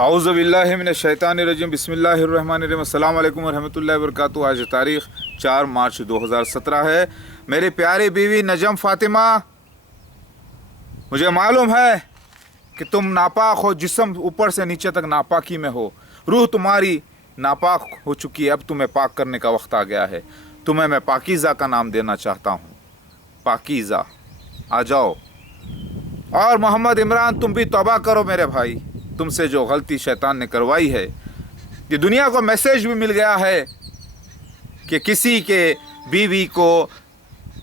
اعوذ باللہ من الشیطان الرجیم بسم اللہ الرحمن الرحیم السلام علیکم ورحمۃ اللہ وبرکاتہ۔ آج تاریخ 4 مارچ 2017 ہے۔ میری پیاری بیوی نجم فاطمہ، مجھے معلوم ہے کہ تم ناپاک ہو، جسم اوپر سے نیچے تک ناپاکی میں ہو، روح تمہاری ناپاک ہو چکی ہے، اب تمہیں پاک کرنے کا وقت آ گیا ہے۔ تمہیں میں پاکیزہ کا نام دینا چاہتا ہوں، پاکیزہ، آ جاؤ۔ اور محمد عمران، تم بھی توبہ کرو میرے بھائی، تم سے جو غلطی شیطان نے کروائی ہے۔ یہ دنیا کو میسیج بھی مل گیا ہے کہ کسی کے بیوی کو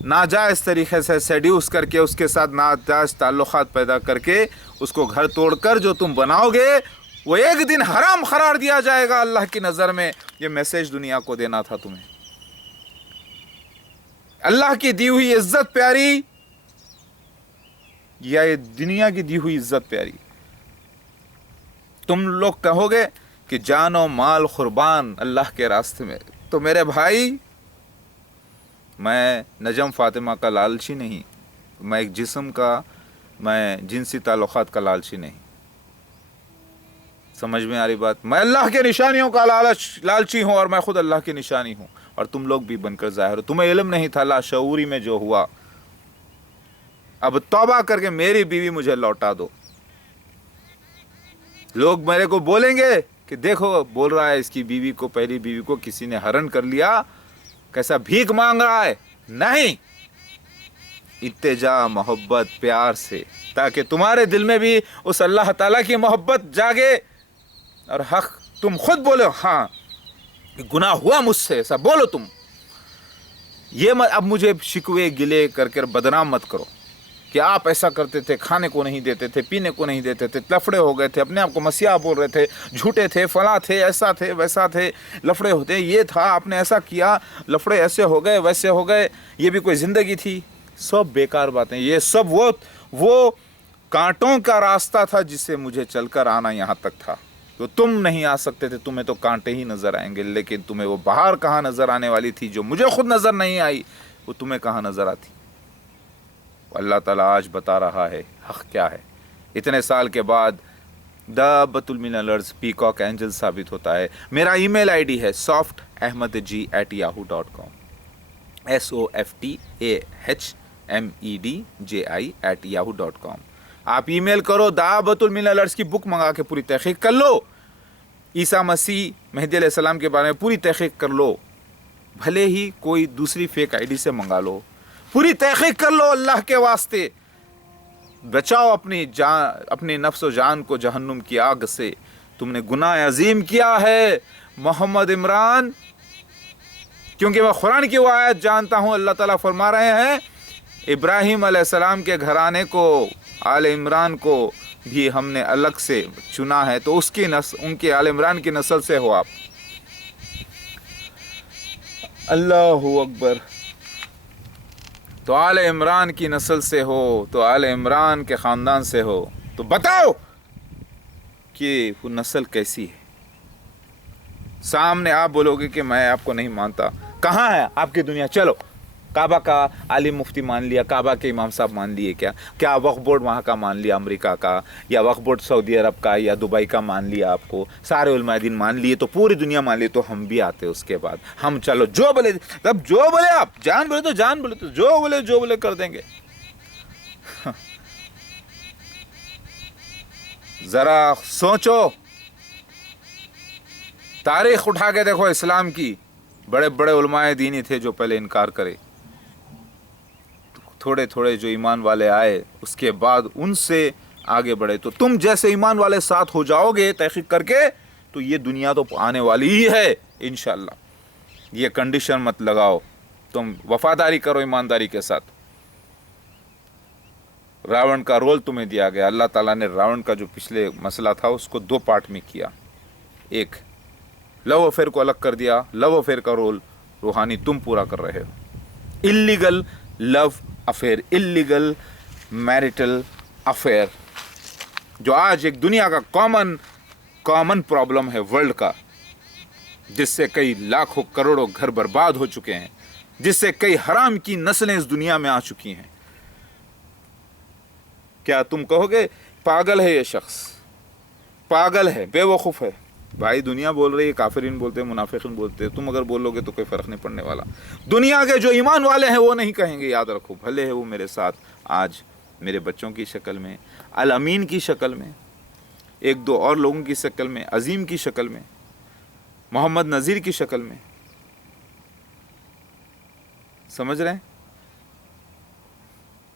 ناجائز طریقے سے سیڈیوس کر کے، اس کے ساتھ ناجائز تعلقات پیدا کر کے، اس کو گھر توڑ کر جو تم بناؤ گے وہ ایک دن حرام قرار دیا جائے گا اللہ کی نظر میں۔ یہ میسیج دنیا کو دینا تھا تمہیں۔ اللہ کی دی ہوئی عزت پیاری یا یہ دنیا کی دی ہوئی عزت پیاری؟ تم لوگ کہو گے کہ جان و مال قربان اللہ کے راستے میں، تو میرے بھائی، میں نجم فاطمہ کا لالچی نہیں، میں ایک جسم کا، میں جنسی تعلقات کا لالچی نہیں۔ سمجھ میں آ رہی بات؟ میں اللہ کے نشانیوں کا لالچی ہوں، اور میں خود اللہ کی نشانی ہوں، اور تم لوگ بھی بن کر ظاہر ہو۔ تمہیں علم نہیں تھا لاشعوری میں جو ہوا۔ اب توبہ کر کے میری بیوی مجھے لوٹا دو۔ لوگ میرے کو بولیں گے کہ دیکھو، بول رہا ہے اس کی بیوی کو، پہلی بیوی کو کسی نے ہرن کر لیا، کیسا بھیک مانگ رہا ہے۔ نہیں، اتجا محبت پیار سے، تاکہ تمہارے دل میں بھی اس اللہ تعالیٰ کی محبت جاگے، اور حق تم خود بولو، ہاں گناہ ہوا مجھ سے، ایسا بولو تم۔ یہ مت اب مجھے شکوے گلے کر کر بدنام مت کرو کہ آپ ایسا کرتے تھے، کھانے کو نہیں دیتے تھے، پینے کو نہیں دیتے تھے، لفڑے ہو گئے تھے، اپنے آپ کو مسیحا بول رہے تھے، جھوٹے تھے، فلاں تھے، ایسا تھے، ویسا تھے، لفڑے ہوتے، یہ تھا، آپ نے ایسا کیا، لفڑے ایسے ہو گئے، ویسے ہو گئے، یہ بھی کوئی زندگی تھی؟ سب بیکار باتیں۔ یہ سب وہ کانٹوں کا راستہ تھا جس سے مجھے چل کر آنا یہاں تک تھا۔ تو تم نہیں آ سکتے تھے، تمہیں تو کانٹے ہی نظر آئیں گے، لیکن تمہیں وہ بہار کہاں نظر آنے والی تھی جو مجھے خود نظر نہیں آئی، وہ تمہیں کہاں نظر آتی؟ اللہ تعالیٰ آج بتا رہا ہے حق کیا ہے۔ اتنے سال کے بعد دابۃ من الارض پیکاک اینجل ثابت ہوتا ہے۔ میرا ای میل آئی ڈی ہے softahmedji@yahoo.com، softahmedji@yahoo.com۔ آپ ای میل کرو، دابۃ من الارض کی بک منگا کے پوری تحقیق کر لو، عیسیٰ مسیح مہدی علیہ السلام کے بارے میں پوری تحقیق کر لو، بھلے ہی کوئی دوسری فیک آئی ڈی سے منگا لو، پوری تحقیق کر لو اللہ کے واسطے۔ بچاؤ اپنی جان، اپنی نفس و جان کو جہنم کی آگ سے۔ تم نے گناہ عظیم کیا ہے محمد عمران، کیونکہ میں قرآن کی وہ آیت جانتا ہوں، اللہ تعالیٰ فرما رہے ہیں ابراہیم علیہ السلام کے گھرانے کو، آل عمران کو بھی ہم نے الگ سے چنا ہے، تو اس کی نسل، ان کے آل عمران کی نسل سے ہو آپ۔ اللہ اکبر۔ تو آل عمران کی نسل سے ہو، تو آل عمران کے خاندان سے ہو، تو بتاؤ کہ وہ نسل کیسی ہے؟ سامنے آپ بولو گے کہ میں آپ کو نہیں مانتا، کہاں ہے آپ کی دنیا؟ چلو، کعبہ کا عالم مفتی مان لیا، کعبہ کے امام صاحب مان لیے، کیا وقف بورڈ وہاں کا مان لیا، امریکہ کا، یا وقف بورڈ سعودی عرب کا یا دبئی کا مان لیا، آپ کو سارے علماء دین مان لیے، تو پوری دنیا مان لیے، تو ہم بھی آتے اس کے بعد، ہم چلو جو بولے، تب جو بولے آپ، جان بولے تو جان بولے، تو جو بولے کر دیں گے۔ ذرا سوچو، تاریخ اٹھا کے دیکھو اسلام کی، بڑے بڑے علماء دینی تھے جو پہلے انکار کرے، تھوڑے تھوڑے جو ایمان والے آئے اس کے بعد ان سے آگے بڑھے۔ تو تم جیسے ایمان والے ساتھ ہو جاؤ گے تحقیق کر کے، تو یہ دنیا تو آنے والی ہی ہے انشاءاللہ۔ یہ کنڈیشن مت لگاؤ، تم وفاداری کرو ایمانداری کے ساتھ۔ راون کا رول تمہیں دیا گیا، اللہ تعالیٰ نے راون کا جو پچھلے مسئلہ تھا اس کو 2 پارٹ میں کیا۔ ایک، لو افیئر کو الگ کر دیا، لو افیئر کا رول روحانی تم پورا کر رہے ہو۔ Illegal love affair, illegal marital affair, جو آج ایک دنیا کا کامن پرابلم ہے ورلڈ کا، جس سے کئی لاکھوں کروڑوں گھر برباد ہو چکے ہیں، جس سے کئی حرام کی نسلیں اس دنیا میں آ چکی ہیں۔ کیا تم کہو گے پاگل ہے یہ شخص؟ पागल है, बेवकूफ़ है। भाई दुनिया बोल रही है, काफिरीन बोलते हैं, मुनाफिकीन बोलते हैं, तुम अगर बोलोगे तो कोई फ़र्क नहीं पड़ने वाला। दुनिया के जो ईमान वाले हैं वो नहीं कहेंगे, याद रखो, भले है वो मेरे साथ आज मेरे बच्चों की शक्ल में, अल अमीन की शक्ल में, एक दो और लोगों की शक्ल में, अजीम की शक्ल में, मोहम्मद नज़ीर की शक्ल में, समझ रहे हैं?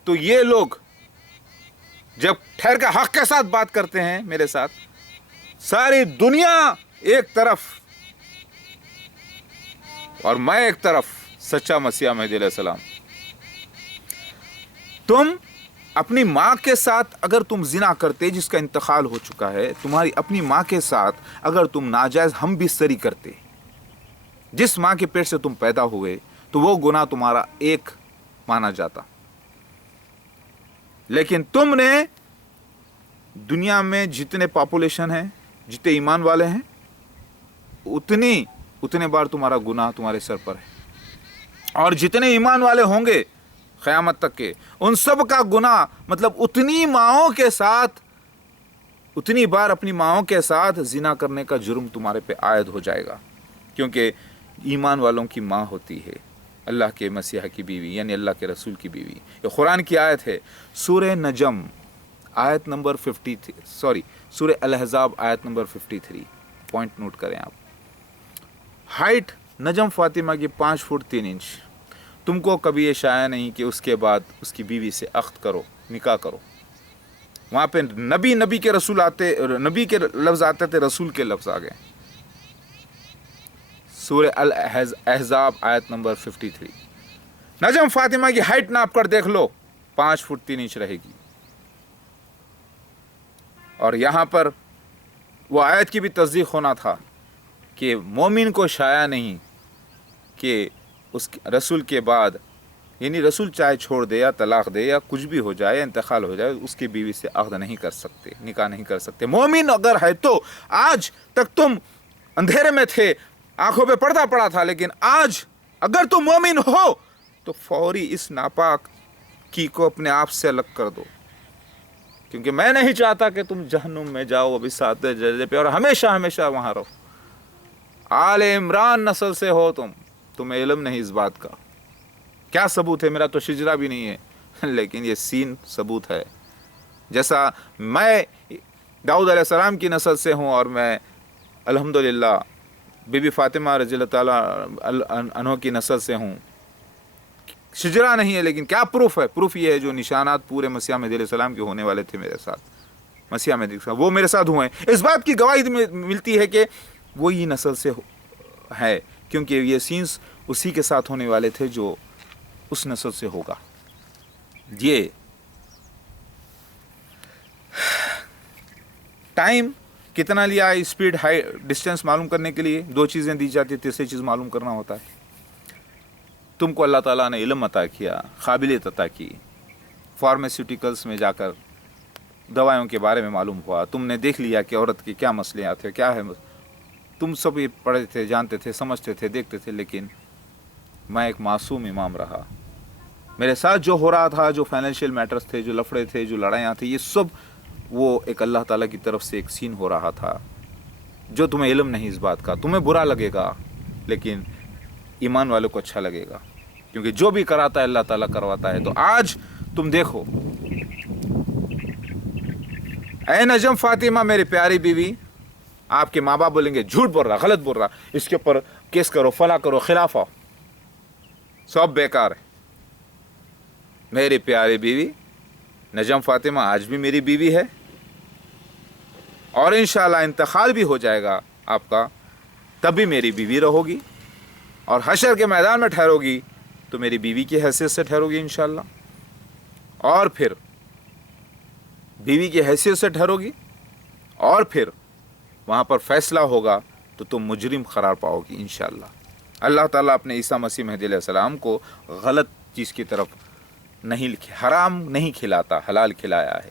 तो ये लोग जब ठहर के हक के साथ बात करते हैं मेरे साथ, सारी दुनिया एक तरफ और मैं एक तरफ, सच्चा मसीहा महदी अलैहिस्सलाम। तुम अपनी माँ के साथ अगर तुम जिना करते, जिसका इंतकाल हो चुका है, तुम्हारी अपनी माँ के साथ अगर तुम नाजायज हम बिस्तरी करते, जिस माँ के पेट से तुम पैदा हुए, तो वो गुनाह तुम्हारा एक माना जाता। लेकिन तुमने दुनिया में जितने पॉपुलेशन है, जितने ईमान वाले हैं, उतने बार तुम्हारा गुनाह तुम्हारे सर पर है। और जितने ईमान वाले होंगे क़यामत तक के, उन सब का गुनाह, मतलब उतनी माओं के साथ, उतनी बार अपनी माओं के साथ जिना करने का जुर्म तुम्हारे पे आयद हो जाएगा, क्योंकि ईमान वालों की माँ होती है अल्लाह के मसीहा की बीवी, यानी अल्लाह के रसूल की बीवी। ये कुरान की आयत है, सूरह नजम आयत नंबर 53, सूरह अल-अहज़ाब आयत नंबर 53, पॉइंट नोट करें आप। हाइट नजम फातिमा की 5 फुट 3 इंच। तुमको कभी ये शाया नहीं कि उसके बाद उसकी बीवी से अख्त करो, निकाह करो। वहाँ पे नबी के रसूल आते, नबी के लफ्ज़ आते थे, रसूल के लफ्ज़ आ गए। सूरह अल-अहज़ाब आयत नंबर 53। नजम फातिमा की हाइट नाप कर देख लो, 5 फुट 3 इंच रहेगी। और यहाँ पर वो आयत की भी तस्दीक होना था कि मोमिन को शाया नहीं कि उस रसूल के बाद, यानी रसूल चाहे छोड़ दे या तलाक दे या कुछ भी हो जाए, इंतकाल हो जाए, उसकी बीवी से अक़द नहीं कर सकते, निकाह नहीं कर सकते। मोमिन अगर है तो, आज तक तुम अंधेरे में थे, आंखों पे पर्दा पड़ा था, लेकिन आज अगर तुम मोमिन हो तो फौरी इस नापाक की को अपने आप से अलग कर दो, क्योंकि मैं नहीं चाहता कि तुम जहन्नुम में जाओ अभी 7 दर्जे पे और हमेशा हमेशा वहाँ रहो। आले इमरान नस्ल से हो तुम, तुम्हें इल्म नहीं इस बात का। क्या सबूत है? मेरा तो शिजरा भी नहीं है, लेकिन ये सीन सबूत है। जैसा मैं दाऊद अलैहिस्सलाम की नस्ल से हूँ और मैं अल्हम्दुलिल्लाह बीबी फातिमा रज़ियल्लाहु ताला अन्हा की नस्ल से हूँ। शिजरा नहीं है, लेकिन क्या प्रूफ है? प्रूफ ये है जो निशानात पूरे मसीहा महदी अलैहिस्सलाम के होने वाले थे मेरे साथ, मसीहा महदी के साथ, वो मेरे साथ हुए हैं। इस बात की गवाही मिलती है कि वो ही नस्ल से है, क्योंकि ये सीन्स उसी के साथ होने वाले थे जो उस नस्ल से होगा। ये टाइम कितना लिया, स्पीड, हाई, डिस्टेंस मालूम करने के लिए 2 चीज़ें दी जाती है, तीसरी चीज़ मालूम करना होता है। तुमको अल्लाह ताला ने इल्म अता किया, काबिलियत अता की, फार्मास्यूटिकल्स में जाकर दवाइयों के बारे में मालूम हुआ, तुमने देख लिया कि औरत के क्या मसले आते हैं, क्या है। तुम सब ये पढ़े थे, जानते थे, समझते थे, देखते थे, लेकिन मैं एक मासूम इमाम रहा। मेरे साथ जो हो रहा था, जो फाइनेंशियल मैटर्स थे, जो लफड़े थे, जो लड़ाइयाँ थी, ये सब वो एक अल्लाह ताला की तरफ से एक सीन हो रहा था, जो तुम्हें इल्म नहीं इस बात का। तुम्हें बुरा लगेगा, लेकिन ईमान वालों को अच्छा लगेगा, क्योंकि जो भी कराता है अल्लाह ताला करवाता है। तो आज तुम देखो, ऐ नजम फातिमा मेरी प्यारी बीवी, आपके माँ बाप बोलेंगे झूठ बोल रहा, गलत बोल रहा, इसके ऊपर केस करो, फला करो, खिलाफ आओ, सब बेकार है। मेरी प्यारी बीवी नजम फातिमा आज भी मेरी बीवी है, और इंशाल्लाह इंतकाल भी हो जाएगा आपका, तब भी मेरी बीवी रहोगी, और हशर के मैदान में ठहरोगी तो मेरी बीवी की हैसियत से ठहरोगी इंशाल्लाह, और फिर बीवी की हैसियत से ठहरोगी, और फिर वहाँ पर फैसला होगा तो तुम मुजरिम करार पाओगी इंशाल्लाह। अल्लाह ताला अपने ईसा मसीह महदी अलैहिस्सलाम को गलत चीज़ की तरफ नहीं, हराम नहीं खिलाता, हलाल खिलाया है।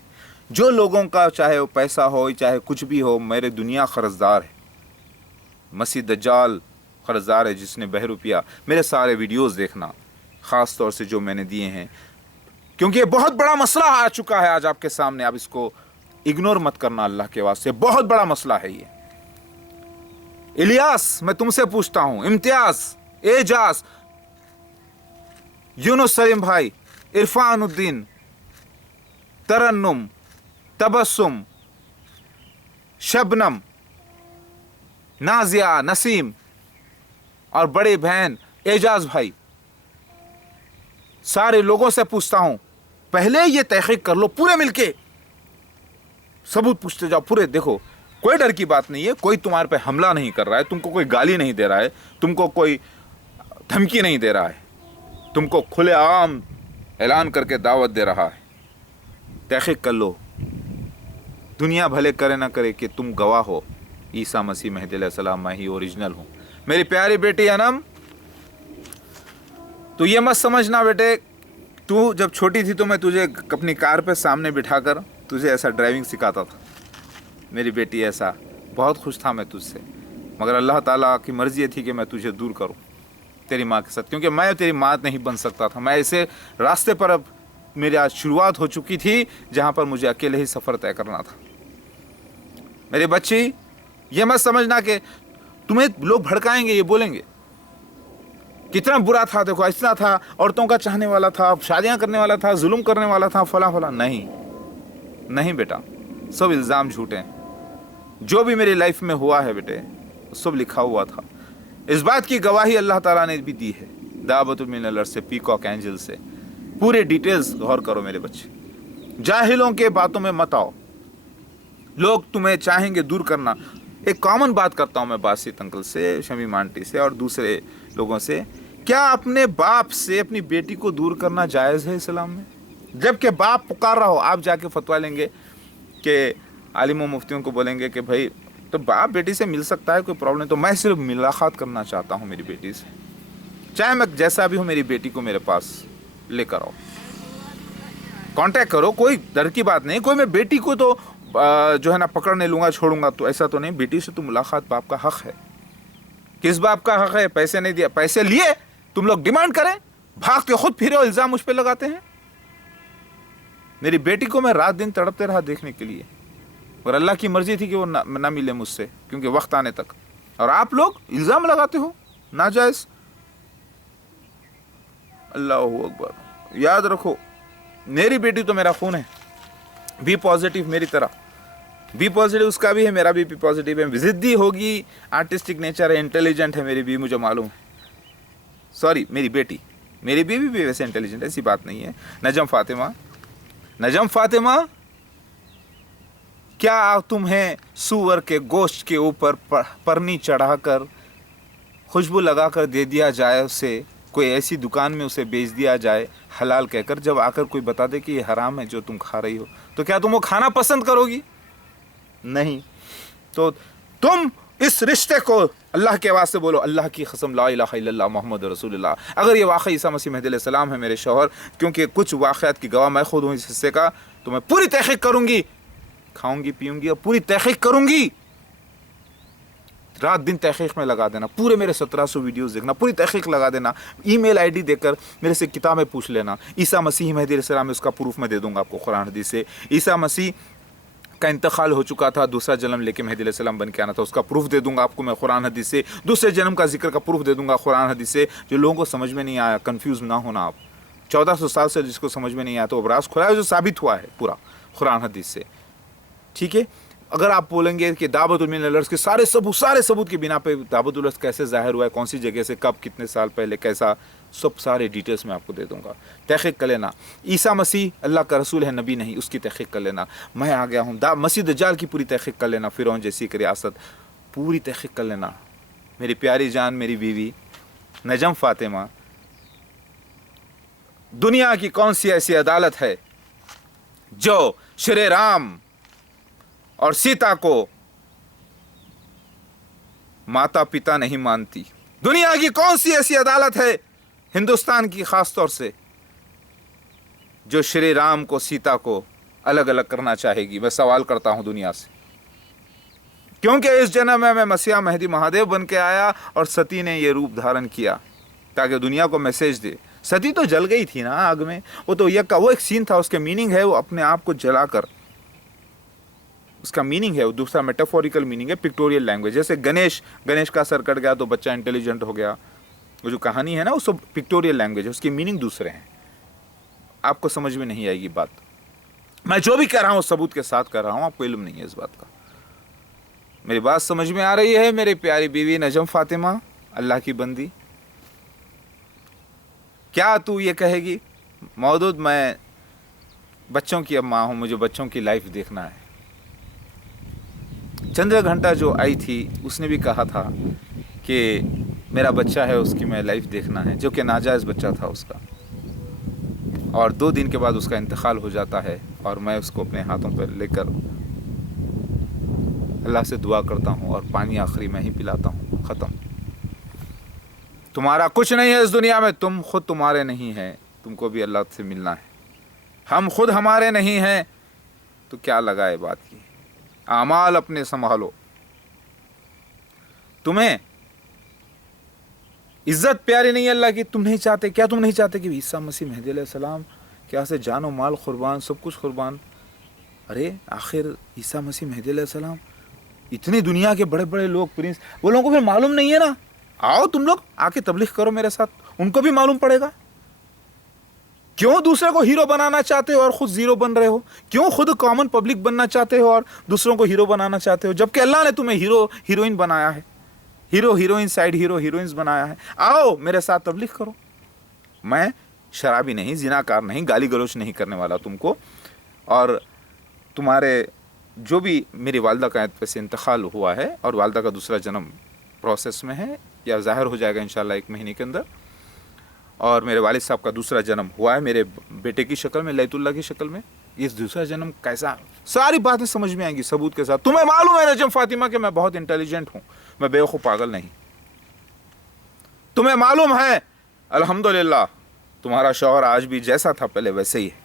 जो लोगों का चाहे वो पैसा हो, चाहे कुछ भी हो, मेरे दुनिया कर्जदार है, मसीह दज्जाल कर्जदार है, जिसने बहरूपिया। मेरे सारे वीडियोस देखना, ख़ास तौर से जो मैंने दिए हैं, क्योंकि ये बहुत बड़ा मसला आ चुका है आज आपके सामने। आप इसको इग्नोर मत करना अल्लाह के वास्ते, बहुत बड़ा मसला है ये। इलियास, मैं तुमसे पूछता हूं, इम्तियाज, एजाज, यूनुस सलीम भाई, इरफानुद्दीन, तरन्नुम, तबस्सुम, शबनम, नाजिया, नसीम और बड़ी बहन एजाज भाई, सारे लोगों से पूछता हूं, पहले ये तहकीक कर लो पूरे मिलके, सबूत पूछते जाओ पूरे। देखो कोई डर की बात नहीं है, कोई तुम्हारे पे हमला नहीं कर रहा है, तुमको कोई गाली नहीं दे रहा है, तुमको कोई धमकी नहीं दे रहा है, तुमको खुलेआम ऐलान करके दावत दे रहा है। तहकीक कर लो, दुनिया भले करे ना करे कि तुम गवाह हो, ईसा मसीह महदी अलैहिस्सलाम मैं ही ओरिजिनल हूं। मेरी प्यारी बेटी अनम, तो ये मत समझना बेटे, तू जब छोटी थी तो मैं तुझे अपनी कार पे सामने बिठाकर तुझे ऐसा ड्राइविंग सिखाता था। मेरी बेटी ऐसा बहुत खुश था मैं तुझसे, मगर अल्लाह ताला की मर्जी थी कि मैं तुझे दूर करूं तेरी माँ के साथ, क्योंकि मैं तेरी माँ नहीं बन सकता था। मैं ऐसे रास्ते पर अब मेरी आज शुरुआत हो चुकी थी जहाँ पर मुझे अकेले ही सफ़र तय करना था। मेरी बच्ची, ये मत समझना कि तुम्हें लोग भड़काएंगे, ये बोलेंगे कितना बुरा था, देखो ऐसा था, औरतों का चाहने वाला था, शादियां करने वाला था, जुल्म करने वाला था, फला फला। नहीं नहीं बेटा, सब इल्ज़ाम झूठे हैं। जो भी मेरी लाइफ में हुआ है बेटे, सब लिखा हुआ था। इस बात की गवाही अल्लाह ताला ने भी दी है, दावतुल मिनल अर्श से, पीकॉक एंजल से। पूरे डिटेल्स गौर करो मेरे बच्चे, जाहिलों के बातों में मत आओ। लोग तुम्हें चाहेंगे दूर करना। एक कॉमन बात करता हूँ मैं बासित अंकल से, शमीम आंटी से और दूसरे लोगों से, क्या अपने बाप से अपनी बेटी को दूर करना जायज़ है इस्लाम में? जबकि बाप पुकार रहा हो, आप जाके फतवा लेंगे कि आलिमों मुफ्तियों को बोलेंगे कि भाई तो बाप बेटी से मिल सकता है, कोई प्रॉब्लम। तो मैं सिर्फ मुलाकात करना चाहता हूँ मेरी बेटी से, चाहे मैं जैसा भी हूँ, मेरी बेटी को मेरे पास लेकर आओ, कांटेक्ट करो, कोई डर की बात नहीं। कोई मैं बेटी को तो जो है ना पकड़ नहीं लूँगा, छोड़ूंगा, तो ऐसा तो नहीं। बेटी से तो मुलाकात बाप का हक है। किस बाप का हक है? पैसे नहीं दिया, पैसे लिए तुम लोग डिमांड करें, भाग के खुद फिरे, इल्ज़ाम मुझ पे लगाते हैं। मेरी बेटी को मैं रात दिन तड़पते रहा देखने के लिए, और अल्लाह की मर्जी थी कि वो ना मिले मुझसे, क्योंकि वक्त आने तक। और आप लोग इल्ज़ाम लगाते हो नाजायज़। अल्लाह अकबर। याद रखो, मेरी बेटी तो मेरा खून है, बी पॉजिटिव मेरी तरह। बी पॉजिटिव उसका भी है, मेरा भी पॉजिटिव है। ज़िद्दी होगी, आर्टिस्टिक नेचर है, इंटेलिजेंट है मेरी भी, मुझे मालूम है। सॉरी, मेरी बेटी, मेरी बीवी भी वैसे इंटेलिजेंट है, ऐसी बात नहीं है। नजम फातिमा, नजम फातिमा, क्या तुम्हें सूअर के गोश्त के ऊपर परनी चढ़ाकर खुशबू लगाकर दे दिया जाए, उसे कोई ऐसी दुकान में उसे बेच दिया जाए हलाल कहकर, जब आकर कोई बता दे कि ये हराम है जो तुम खा रही हो, तो क्या तुम वो खाना पसंद करोगी? नहीं। तो तुम इस रिश्ते को अल्लाह के वास्ते बोलो, अल्लाह की कसम, ला इलाहा इल्लल्लाह मुहम्मद रसूलुल्लाह। अगर ये वाक़ई ईसा मसीह महदी अलैहिस्सलाम है मेरे शौहर, क्योंकि कुछ वाक़यात की गवाह मैं खुद हूँ इस हिस्से का, तो मैं पूरी तहक़ीक़ करूँगी, खाऊंगी पीऊंगी और पूरी तहक़ीक़ करूँगी। रात दिन तहक़ीक़ में लगा देना, पूरे मेरे 1700 वीडियोस देखना, पूरी तहक़ीक़ लगा देना। ईमेल आईडी देकर मेरे से किताबें पूछ लेना। ईसा मसीह महदी अलैहिस्सलाम है, उसका प्रूफ मैं दे दूँगा आपको कुरान हदीस से। ईसा मसीह का इंतकाल हो चुका था, दूसरा जन्म लेके महदी अलैहिस्सलाम बन के आना था, उसका प्रूफ दे दूंगा आपको मैं कुरान हदीस से। दूसरे जन्म का जिक्र का प्रूफ दे दूंगा कुरान हदीस से। जो लोगों को समझ में नहीं आया, कंफ्यूज ना होना आप। 1400 साल से जिसको समझ में नहीं आया, तो अबराज खुला है, जो साबित हुआ है पूरा कुरान हदीस से। ठीक है, अगर आप बोलेंगे कि दावतुल मिनल अर्श के सारे सबूत के बिना पे दावतुल अर्श कैसे ज़ाहिर हुआ है, कौन सी जगह से, कब, कितने साल पहले, कैसा, सब सारे डिटेल्स मैं आपको दे दूंगा। तहक़ीक़ कर लेना। ईसा मसीह अल्लाह का रसूल है, नबी नहीं, उसकी तहक़ीक़ कर लेना। मैं आ गया हूँ, मसीह दज्जाल की पूरी तहक़ीक़ कर लेना, फ़िरौन जैसी की रियासत पूरी तहक़ीक़ कर लेना। मेरी प्यारी जान, मेरी बीवी नजम फ़ातिमा, दुनिया की कौन सी ऐसी अदालत है जो श्री राम और सीता को माता पिता नहीं मानती? दुनिया की कौन सी ऐसी अदालत है, हिंदुस्तान की खास तौर से, जो श्री राम को सीता को अलग अलग करना चाहेगी? मैं सवाल करता हूं दुनिया से, क्योंकि इस जन्म में मैं मसीहा महदी महादेव बन के आया और सती ने ये रूप धारण किया ताकि दुनिया को मैसेज दे। सती तो जल गई थी ना आग में, वो तो वो एक सीन था, उसके मीनिंग है वो अपने आप को जलाकर اس کا میننگ ہے, دوسرا میٹافوریکل میننگ ہے پکٹوریل لینگویج. جیسے گنیش کا سر کٹ گیا تو بچہ انٹیلیجنٹ ہو گیا, وہ جو کہانی ہے نا وہ سب پکٹوریل لینگویج ہے, اس کے میننگ دوسرے ہیں. آپ کو سمجھ میں نہیں آئے گی بات. میں جو بھی کہہ رہا ہوں ثبوت کے ساتھ کہہ رہا ہوں, آپ کو علم نہیں ہے اس بات کا. میری بات سمجھ میں آ رہی ہے میری پیاری بیوی نجم فاطمہ, اللہ کی بندی؟ کیا تو یہ کہے گی مودود میں بچوں کی اب ماں ہوں, مجھے بچوں کی لائف دیکھنا ہے؟ چندر گھنٹا جو آئی تھی اس نے بھی کہا تھا کہ میرا بچہ ہے اس کی میں لائف دیکھنا ہے, جو کہ ناجائز بچہ تھا اس کا, اور 2 دن کے بعد اس کا انتقال ہو جاتا ہے, اور میں اس کو اپنے ہاتھوں پر لے کر اللہ سے دعا کرتا ہوں اور پانی آخری میں ہی پلاتا ہوں. ختم. تمہارا کچھ نہیں ہے اس دنیا میں, تم خود تمہارے نہیں ہیں, تم کو بھی اللہ سے ملنا ہے. ہم خود ہمارے نہیں ہیں تو کیا لگائے بات کی. اعمال اپنے سنبھالو. تمہیں عزت پیاری نہیں ہے اللہ کی, تم نہیں چاہتے, کیا تم نہیں چاہتے کہ عیسیٰ مسیح مہدی علیہ السلام کیا سے جان و مال قربان, سب کچھ قربان؟ ارے آخر عیسیٰ مسیح مہدی علیہ السلام, اتنی دنیا کے بڑے بڑے لوگ پرنس, وہ لوگوں کو پھر معلوم نہیں ہے نا. آؤ تم لوگ آ کے تبلیغ کرو میرے ساتھ, ان کو بھی معلوم پڑے گا. کیوں دوسرے کو ہیرو بنانا چاہتے ہو اور خود زیرو بن رہے ہو؟ کیوں خود کامن پبلک بننا چاہتے ہو اور دوسروں کو ہیرو بنانا چاہتے ہو, جبکہ اللہ نے تمہیں ہیروئن بنایا ہے, ہیروئن سائڈ ہیروئنز بنایا ہے. آؤ میرے ساتھ تبلیغ کرو. میں شرابی نہیں, زناکار نہیں, گالی گلوچ نہیں کرنے والا تم کو. اور تمہارے جو بھی, میری والدہ کا سے انتقال ہوا ہے اور والدہ کا دوسرا جنم پروسیس میں ہے, یا ظاہر ہو جائے گا انشاءاللہ 1 مہینے کے اندر. اور میرے والد صاحب کا دوسرا جنم ہوا ہے میرے بیٹے کی شکل میں, لیت اللہ کی شکل میں. یہ دوسرا جنم کیسا, ساری باتیں سمجھ میں آئیں گی ثبوت کے ساتھ. تمہیں معلوم ہے نجم فاطمہ کہ میں بہت انٹیلیجنٹ ہوں, میں بیوقوف پاگل نہیں. تمہیں معلوم ہے الحمدللہ تمہارا شوہر آج بھی جیسا تھا پہلے ویسے ہی ہے.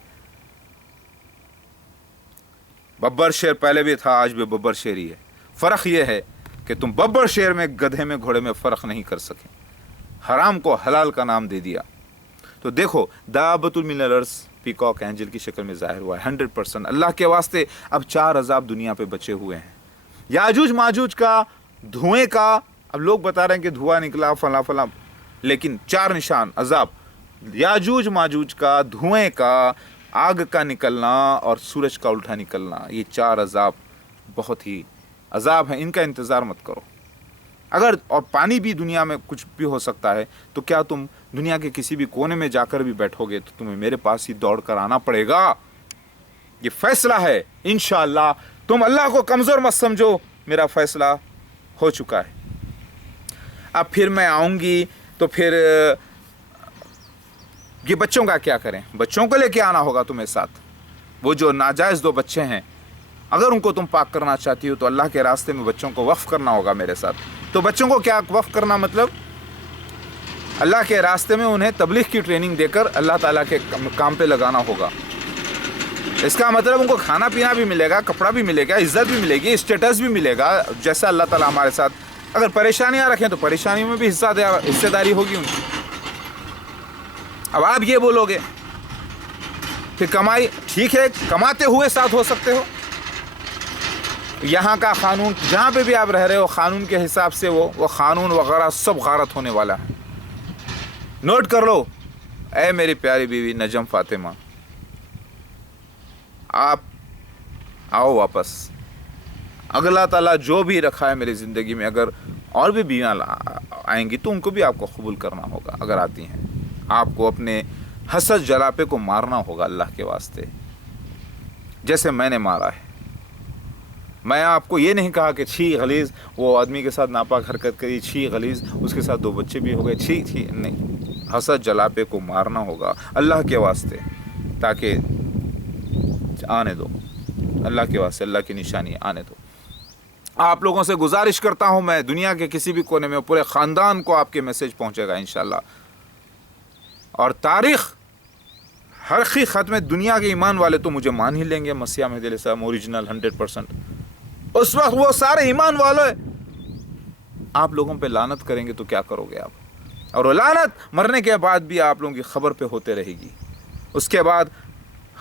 ببر شیر پہلے بھی تھا, آج بھی ببر شیر ہی ہے. فرق یہ ہے کہ تم ببر شیر میں, گدھے میں, گھوڑے میں فرق نہیں کر سکے. حرام کو حلال کا نام دے دیا. تو دیکھو دابۃ من الارض, پیکاک اینجل کی شکل میں ظاہر ہوا ہے 100%. اللہ کے واسطے اب 4 عذاب دنیا پہ بچے ہوئے ہیں. یاجوج ماجوج کا, دھوئیں کا, اب لوگ بتا رہے ہیں کہ دھواں نکلا فلاں فلاں, لیکن 4 نشان عذاب. یاجوج ماجوج کا, دھوئیں کا, آگ کا نکلنا اور سورج کا الٹا نکلنا, یہ 4 عذاب بہت ہی عذاب ہیں. ان کا انتظار مت کرو. اگر اور پانی بھی دنیا میں کچھ بھی ہو سکتا ہے, تو کیا تم دنیا کے کسی بھی کونے میں جا کر بھی بیٹھو گے تو تمہیں میرے پاس ہی دوڑ کر آنا پڑے گا. یہ فیصلہ ہے انشاءاللہ. تم اللہ کو کمزور مت سمجھو, میرا فیصلہ ہو چکا ہے. اب پھر میں آؤں گی تو پھر یہ بچوں کا کیا کریں؟ بچوں کو لے کے آنا ہوگا تمہیں ساتھ. وہ جو ناجائز 2 بچے ہیں, اگر ان کو تم پاک کرنا چاہتی ہو تو اللہ کے راستے میں بچوں کو وقف کرنا ہوگا میرے ساتھ. تو بچوں کو کیا وقف کرنا مطلب؟ اللہ کے راستے میں انہیں تبلیغ کی ٹریننگ دے کر اللہ تعالیٰ کے کام پہ لگانا ہوگا. اس کا مطلب ان کو کھانا پینا بھی ملے گا, کپڑا بھی ملے گا, عزت بھی ملے گی, اسٹیٹس بھی ملے گا, جیسا اللہ تعالیٰ ہمارے ساتھ. اگر پریشانیاں رکھیں تو پریشانیوں میں بھی حصہ داری ہوگی ان کی. اب آپ یہ بولو گے کہ کمائی ٹھیک ہے, کماتے ہوئے ساتھ ہو سکتے ہو. یہاں کا قانون, جہاں پہ بھی آپ رہ رہے ہو, قانون کے حساب سے وہ قانون وغیرہ سب غارت ہونے والا ہے. نوٹ کر لو اے میری پیاری بیوی نجم فاطمہ, آپ آؤ واپس. اللہ تعالیٰ جو بھی رکھا ہے میری زندگی میں, اگر اور بھی بیویاں آئیں گی تو ان کو بھی آپ کو قبول کرنا ہوگا. اگر آتی ہیں آپ کو اپنے حسد جلاپے کو مارنا ہوگا اللہ کے واسطے, جیسے میں نے مارا ہے. میں آپ کو یہ نہیں کہا کہ چھی غلیظ وہ آدمی کے ساتھ ناپاک حرکت کری, چھی غلیظ اس کے ساتھ 2 بچے بھی ہو گئے, چھی نہیں. حسد جلاپے کو مارنا ہوگا اللہ کے واسطے, تاکہ آنے دو اللہ کے واسطے, اللہ کی نشانی آنے دو. آپ لوگوں سے گزارش کرتا ہوں, میں دنیا کے کسی بھی کونے میں, پورے خاندان کو آپ کے میسج پہنچے گا انشاءاللہ. اور تاریخ ہر خط میں دنیا کے ایمان والے تو مجھے مان ہی لیں گے, مسیح مہدی علیہ السلام اوریجنل 100%. اس وقت وہ سارے ایمان والے آپ لوگوں پہ لعنت کریں گے تو کیا کرو گے آپ؟ اور وہ لعنت مرنے کے بعد بھی آپ لوگوں کی خبر پہ ہوتے رہے گی. اس کے بعد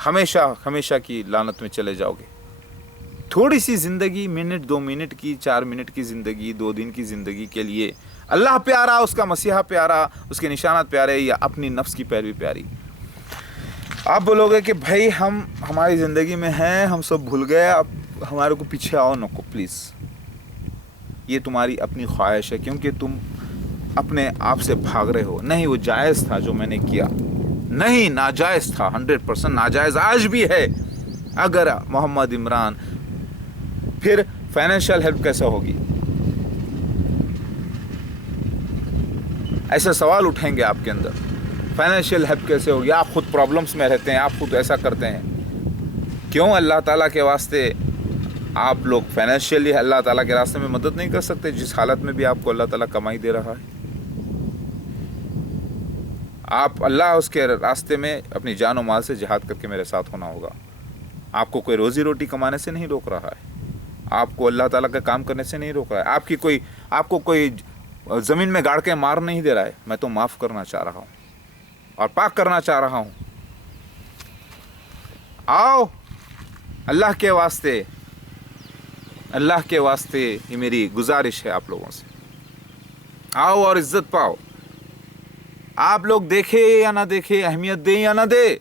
ہمیشہ ہمیشہ کی لعنت میں چلے جاؤ گے. थोड़ी सी ज़िंदगी, मिनट 2 मिनट की, 4 मिनट की ज़िंदगी, 2 दिन की ज़िंदगी के लिए अल्लाह प्यारा, उसका मसीहा प्यारा, उसके निशानात प्यारे, या अपनी नफ्स की पैरवी प्यारी। आप बोलोगे कि भाई हम हमारी ज़िंदगी में हैं, हम सब भूल गए, अब हमारे को पीछे आओ। नको प्लीज़, ये तुम्हारी अपनी ख्वाहिश है, क्योंकि तुम अपने आप से भाग रहे हो। नहीं, वो जायज़ था जो मैंने किया, नहीं नाजायज़ था, 100% नाजायज़ आज भी है। अगर मोहम्मद इमरान, फिर फाइनेंशियल हेल्प कैसे होगी? ऐसे सवाल उठेंगे आपके अंदर, फाइनेंशियल हेल्प कैसे होगी? आप खुद प्रॉब्लम्स में रहते हैं, आप खुद ऐसा करते हैं, क्यों अल्लाह ताला के वास्ते आप लोग फाइनेंशियली अल्लाह ताला के रास्ते में मदद नहीं कर सकते, जिस हालत में भी आपको अल्लाह ताला कमाई दे रहा है? आप अल्लाह उसके रास्ते में अपनी जान और माल से जिहाद करके मेरे साथ होना होगा। आपको कोई रोज़ी रोटी कमाने से नहीं रोक रहा है, आपको अल्लाह ताला का काम करने से नहीं रोक रहा है, आपको कोई ज़मीन में गाड़ के मार नहीं दे रहा है। मैं तो माफ़ करना चाह रहा हूँ और पाक करना चाह रहा हूँ। आओ अल्लाह के वास्ते, अल्लाह के वास्ते ये मेरी गुजारिश है आप लोगों से, आओ और इज़्ज़त पाओ। आप लोग देखे या ना देखे, अहमियत दें या ना दे,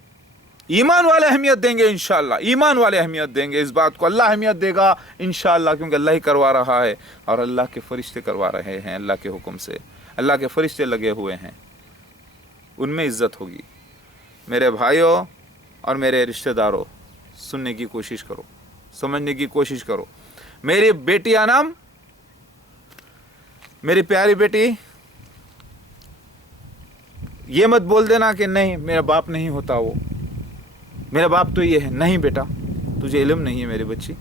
ईमान वाले अहमियत देंगे इंशाअल्लाह, ईमान वाले अहमियत देंगे। इस बात को अल्लाह अहमियत देगा इंशाअल्लाह, क्योंकि अल्लाह ही करवा रहा है और अल्लाह के फरिश्ते करवा रहे हैं। अल्लाह के हुक्म से अल्लाह के फरिश्ते लगे हुए हैं, उनमें इज़्ज़त होगी। मेरे भाइयों और मेरे रिश्तेदारों, सुनने की कोशिश करो, समझने की कोशिश करो। मेरी बेटी अनम, मेरी प्यारी बेटी, ये मत बोल देना कि नहीं मेरा बाप नहीं होता, वो मेरा बाप तो ये है। नहीं बेटा, तुझे इल्म नहीं है मेरी बच्ची,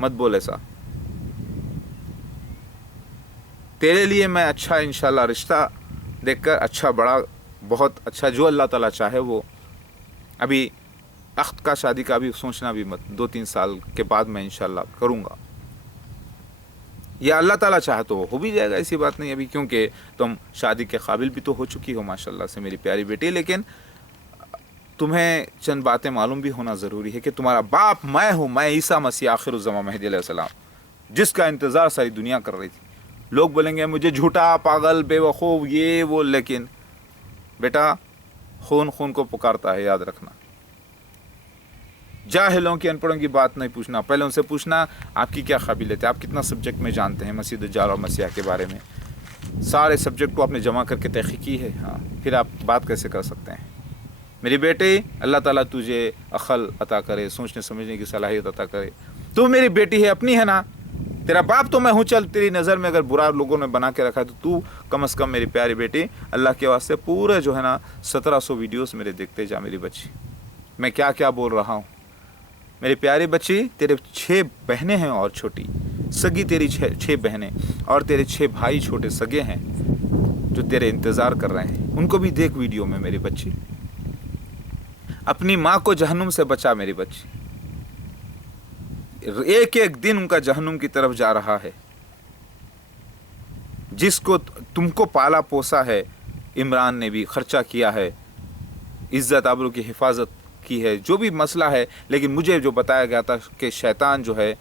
मत बोल ऐसा। तेरे लिए मैं अच्छा इंशाल्लाह रिश्ता देखकर, अच्छा बड़ा बहुत अच्छा, जो अल्लाह ताला चाहे वो, अभी अख्त का शादी का भी सोचना भी मत, 2-3 साल के बाद मैं इंशाल्लाह करूँगा, या अल्लाह ताला चाहे तो वो हो भी जाएगा, ऐसी बात नहीं अभी, क्योंकि तुम शादी के काबिल भी तो हो चुकी हो माशाल्लाह से मेरी प्यारी बेटी। लेकिन तुम्हें चंद बातें मालूम भी होना ज़रूरी है कि तुम्हारा बाप मैं हूँ, मैं ईसा मसीह आखिरुज़्ज़मान महदी अलैहिस्सलाम, जिसका इंतज़ार सारी दुनिया कर रही थी। लोग बोलेंगे मुझे झूठा, पागल, बेवकूफ़, ये वो, लेकिन बेटा खून खून को पुकारता है, याद रखना। जाहिलों की, अनपढ़ों की बात नहीं पूछना, पहले उनसे पूछना आपकी क्या काबिलियत है, आप कितना सब्जेक्ट में जानते हैं मसीह दज्जाल और मसीहा के बारे में। सारे सब्जेक्ट को आपने जमा करके तहक़ीक़ की है, हाँ, फिर आप बात कैसे कर सकते हैं। मेरी बेटी, अल्लाह ताला तुझे अक़ल अता करे, सोचने समझने की सलाहियत अता करे। तू मेरी बेटी है, अपनी है ना, तेरा बाप तो मैं हूँ, चल तेरी नज़र में अगर बुरा लोगों ने बना के रखा है तो तू कम से कम मेरी प्यारी बेटी, अल्लाह के वास्ते पूरे जो है ना 1700 वीडियोस मेरे देखते जा मेरी बच्ची। मैं क्या क्या बोल रहा हूँ मेरी प्यारी बच्ची। तेरे 6 बहनें हैं और छोटी सगी, तेरी 6 बहनें और तेरे 6 भाई छोटे सगे हैं जो तेरे इंतज़ार कर रहे हैं, उनको भी देख वीडियो में मेरी बच्ची। अपनी माँ को जहन्नुम से बचा मेरी बच्ची, एक एक दिन उनका जहन्नुम की तरफ जा रहा है। जिसको तुमको पाला पोसा है, इमरान ने भी खर्चा किया है, इज़्ज़त आबरू की हिफाजत की है, जो भी मसला है। लेकिन मुझे जो बताया गया था कि शैतान जो है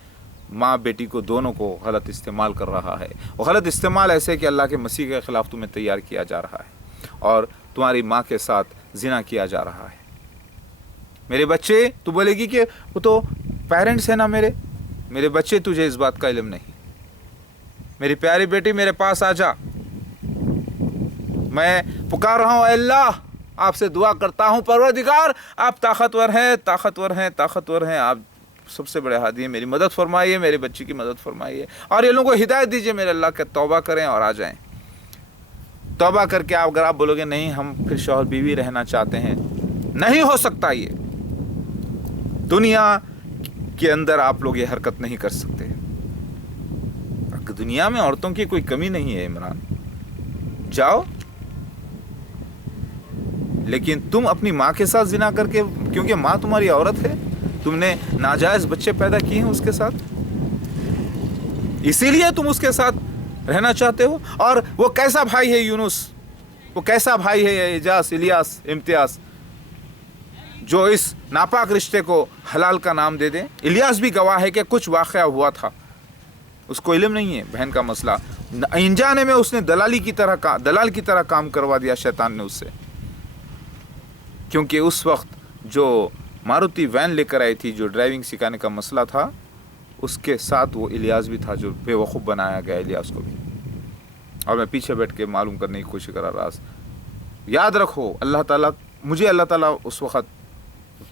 माँ बेटी को दोनों को गलत इस्तेमाल कर रहा है, और गलत इस्तेमाल ऐसे कि अल्लाह के मसीह के ख़िलाफ़ तुम्हें तैयार किया जा रहा है और तुम्हारी माँ के साथ ज़िना किया जा रहा है। मेरे बच्चे, तू बोलेगी कि वो तो पेरेंट्स है ना मेरे बच्चे, तुझे इस बात का इल्म नहीं। मेरी प्यारी बेटी मेरे पास आ जा, मैं पुकार रहा हूँ, अल्लाह आपसे दुआ करता हूँ, परवरदिगार आप ताकतवर हैं, ताकतवर हैं, ताकतवर हैं, आप सबसे बड़े हादी हैं, मेरी मदद फरमाइए, मेरे बच्ची की मदद फरमाइए और ये लोगों को हिदायत दीजिए मेरे अल्लाह के, तौबा करें और आ जाएं। तौबा करके अगर आप बोलोगे नहीं हम फिर शौहर बीवी रहना चाहते हैं, नहीं हो सकता। ये दुनिया के अंदर आप लोग ये हरकत नहीं कर सकते। दुनिया में औरतों की कोई कमी नहीं है इमरान, जाओ, लेकिन तुम अपनी माँ के साथ जिना करके, क्योंकि माँ तुम्हारी औरत है, तुमने नाजायज़ बच्चे पैदा किए हैं उसके साथ, इसीलिए तुम उसके साथ रहना चाहते हो। और वो कैसा भाई है यूनुस, वो कैसा भाई है एजाज, इलियास, इम्तियाज, जो इस नापाक रिश्ते को हलाल का नाम दे दें। इलियास भी गवाह है कि कुछ वाक़या हुआ था, उसको इल्म नहीं है बहन का मसला, अनजाने में उसने दलाल की तरह काम करवा दिया शैतान ने उससे, क्योंकि उस वक्त जो मारुति वैन लेकर आई थी, जो ड्राइविंग सिखाने का मसला था, उसके साथ वो इलियास भी था जो बेवकूफ़ बनाया गया इलियास को भी। और मैं पीछे बैठ के मालूम करने की कोशिश करा रहा। याद रखो, अल्लाह ताला उस वक़्त,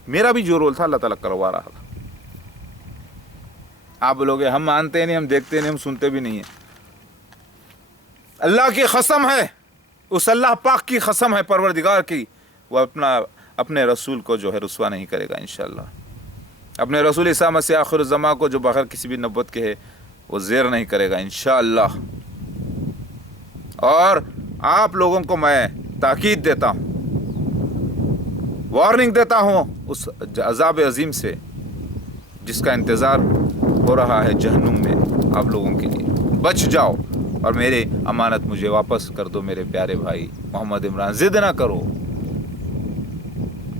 मेरा भी जो रोल था अल्लाह ताला करवा रहा था। आप बोलोगे हम मानते नहीं, हम देखते नहीं, हम सुनते भी नहीं है। अल्लाह की कसम है, उस अल्लाह पाक की कसम है परवरदिगार की, वो अपने रसूल को जो है रुसवा नहीं करेगा इंशाअल्लाह। अपने रसूल ईसा मसीह आखिर ज़मा को जो बगैर किसी भी नबूवत के है, वो ज़ेर नहीं करेगा इंशाअल्लाह। और आप लोगों को मैं ताकीद देता हूँ, वार्निंग देता हूँ उस अज़ाब अज़ीम से जिसका इंतज़ार हो रहा है जहन्नुम में आप लोगों के लिए। बच जाओ और मेरे अमानत मुझे वापस कर दो मेरे प्यारे भाई मोहम्मद इमरान। ज़िद ना करो,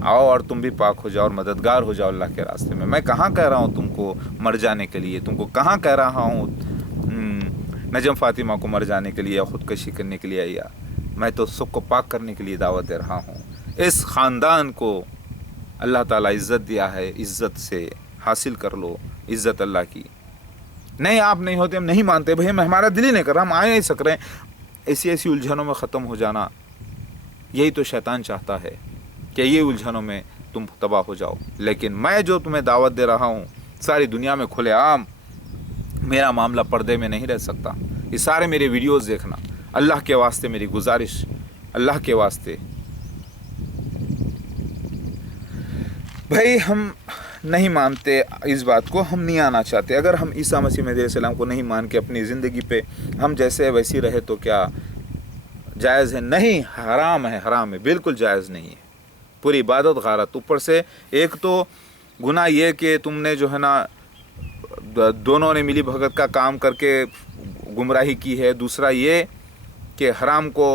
आओ और तुम भी पाक हो जाओ और मददगार हो जाओ अल्लाह के रास्ते में। मैं कहाँ कह रहा हूँ तुमको मर जाने के लिए, तुमको कहाँ कह रहा हूँ नजम फ़ातिमा को मर जाने के लिए या ख़ुदकशी करने के लिए, या मैं तो सबको पाक करने के लिए दावत दे रहा हूँ। इस ख़ानदान को अल्लाह ताला इज़्ज़त दिया है, इज़्ज़त से हासिल कर लो, इज़्ज़त अल्लाह की। नहीं, आप नहीं होते, हम नहीं मानते भाई, हमारा दिल ही नहीं कर रहा, हम आ नहीं सक रहे। ऐसी उलझनों में ख़त्म हो जाना, यही तो शैतान चाहता है कि ये उलझनों में तुम तबाह हो जाओ। लेकिन मैं जो तुम्हें दावत दे रहा हूँ सारी दुनिया में खुलेआम, मेरा मामला पर्दे में नहीं रह सकता। ये सारे मेरे वीडियोस देखना, अल्लाह के वास्ते मेरी गुजारिश, अल्लाह के वास्ते भाई। हम नहीं मानते इस बात को, हम नहीं आना चाहते। अगर हम ईसा मसीह अलैहिस्सलाम को नहीं मान के अपनी ज़िंदगी पे हम जैसे वैसी रहे तो क्या जायज़ है? नहीं, हराम है, हराम है, बिल्कुल जायज़ नहीं है। पूरी इबादत गारत, ऊपर से एक तो गुनाह ये कि तुमने जो है ना दोनों ने मिली भगत का काम करके गुमराही की है, दूसरा ये कि हराम को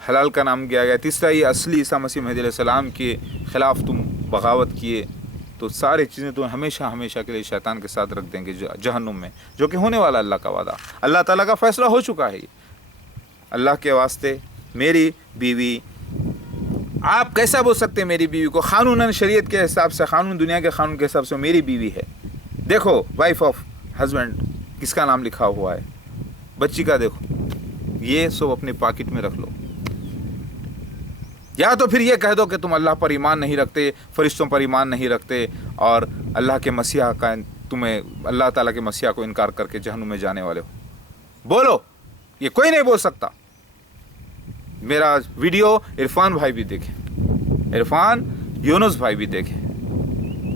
हलाल का नाम दिया गया, तीसरा ये असली ईसा मसीह अलैहिस्सलाम के ख़िलाफ़ तुम बगावत किए। तो सारी चीज़ें तो हमेशा हमेशा के लिए शैतान के साथ रख देंगे जहन्नुम में, जो कि होने वाला अल्लाह का वादा, अल्लाह ताला का फ़ैसला हो चुका है। अल्लाह के वास्ते मेरी बीवी, आप कैसा बोल सकते हैं मेरी बीवी को? क़ानूनन शरीयत के हिसाब से, क़ानून दुनिया के क़ानून के हिसाब से मेरी बीवी है। देखो वाइफ ऑफ हस्बैंड किसका नाम लिखा हुआ है, बच्ची का देखो, ये सब अपने पॉकेट में रख लो। या तो फिर ये कह दो कि तुम अल्लाह पर ईमान नहीं रखते, फरिश्तों पर ईमान नहीं रखते, और अल्लाह के मसीहा का, तुम्हें अल्लाह ताला के मसीहा को इनकार करके जहन्नुम में जाने वाले हो। बोलो, ये कोई नहीं बोल सकता। मेरा वीडियो इरफान भाई भी देखें, इरफान यूनुस भाई भी देखें,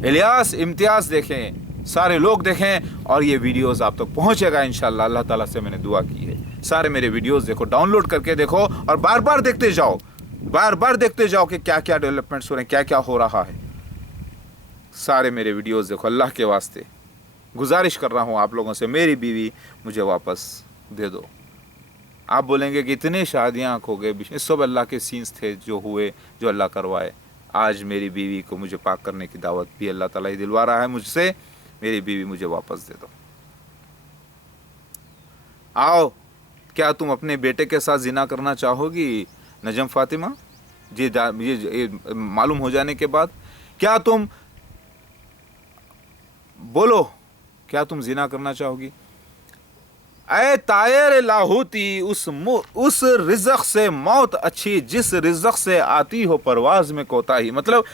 इलियास इम्तियाज़ देखें, सारे लोग देखें, और ये वीडियोस आप तक पहुंचेगा इंशाल्लाह। अल्लाह ताला से मैंने दुआ की है, सारे मेरे वीडियोस देखो, डाउनलोड करके देखो, और बार बार देखते जाओ, बार बार देखते जाओ कि क्या क्या डेवलपमेंट्स हो रहे हैं, क्या क्या हो रहा है। सारे मेरे वीडियोस देखो, अल्लाह के वास्ते गुजारिश कर रहा हूँ आप लोगों से, मेरी बीवी मुझे वापस दे दो। आप बोलेंगे कि इतनी शादियाँ खो गए, सब अल्लाह के सीन्स थे जो हुए, जो अल्लाह करवाए। आज मेरी बीवी को मुझे पाक करने की दावत भी अल्लाह ताला ही दिलवा रहा है मुझसे। मेरी बीवी मुझे वापस दे दो। आओ, क्या तुम अपने बेटे के साथ जिना करना चाहोगी नजम फातिमा? ये मालूम हो जाने के बाद क्या तुम, बोलो, क्या तुम जिना करना चाहोगी? ऐ तायर लाहौती, उस रिज़्क़ से मौत अच्छी जिस रिज़्क़ से आती हो परवाज़ में कोताही। मतलब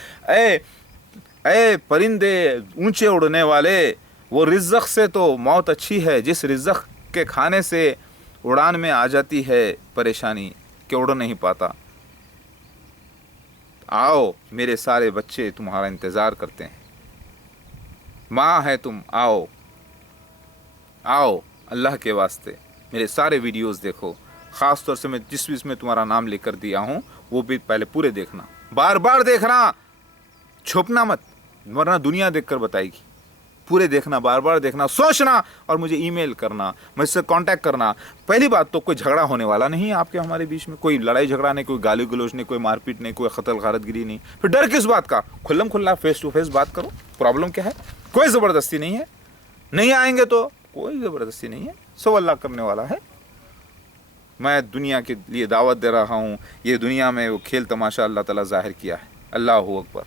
ऐ परिंदे ऊंचे उड़ने वाले, वो रिज़्क़ से तो मौत अच्छी है जिस रिज़्क़ के खाने से उड़ान में आ जाती है परेशानी कि उड़ नहीं पाता। आओ, मेरे सारे बच्चे तुम्हारा इंतज़ार करते हैं, माँ है तुम, आओ आओ, अल्लाह के वास्ते मेरे सारे वीडियोस देखो। ख़ास तौर से मैं जिस भी इसमें तुम्हारा नाम लेकर दिया हूँ वो भी पहले पूरे देखना, बार बार देखना, छुपना मत, वरना दुनिया देखकर बताएगी। پورے دیکھنا, بار بار دیکھنا, سوچنا اور مجھے ای میل کرنا, مجھ سے کانٹیکٹ کرنا. پہلی بات تو کوئی جھگڑا ہونے والا نہیں ہے آپ کے ہمارے بیچ میں, کوئی لڑائی جھگڑا نہیں, کوئی گالی گلوچ نہیں, کوئی مار پیٹ نہیں, کوئی قتل غارت گری نہیں. پھر ڈر کس بات کا؟ کھلم کھلا فیس ٹو فیس بات کرو. پرابلم کیا ہے؟ کوئی زبردستی نہیں ہے, نہیں آئیں گے تو کوئی زبردستی نہیں ہے, سب اللہ کرنے والا ہے. میں دنیا کے لیے دعوت دے رہا ہوں, یہ دنیا میں وہ کھیل تماشا اللہ تعالیٰ ظاہر کیا ہے. اللہ اکبر.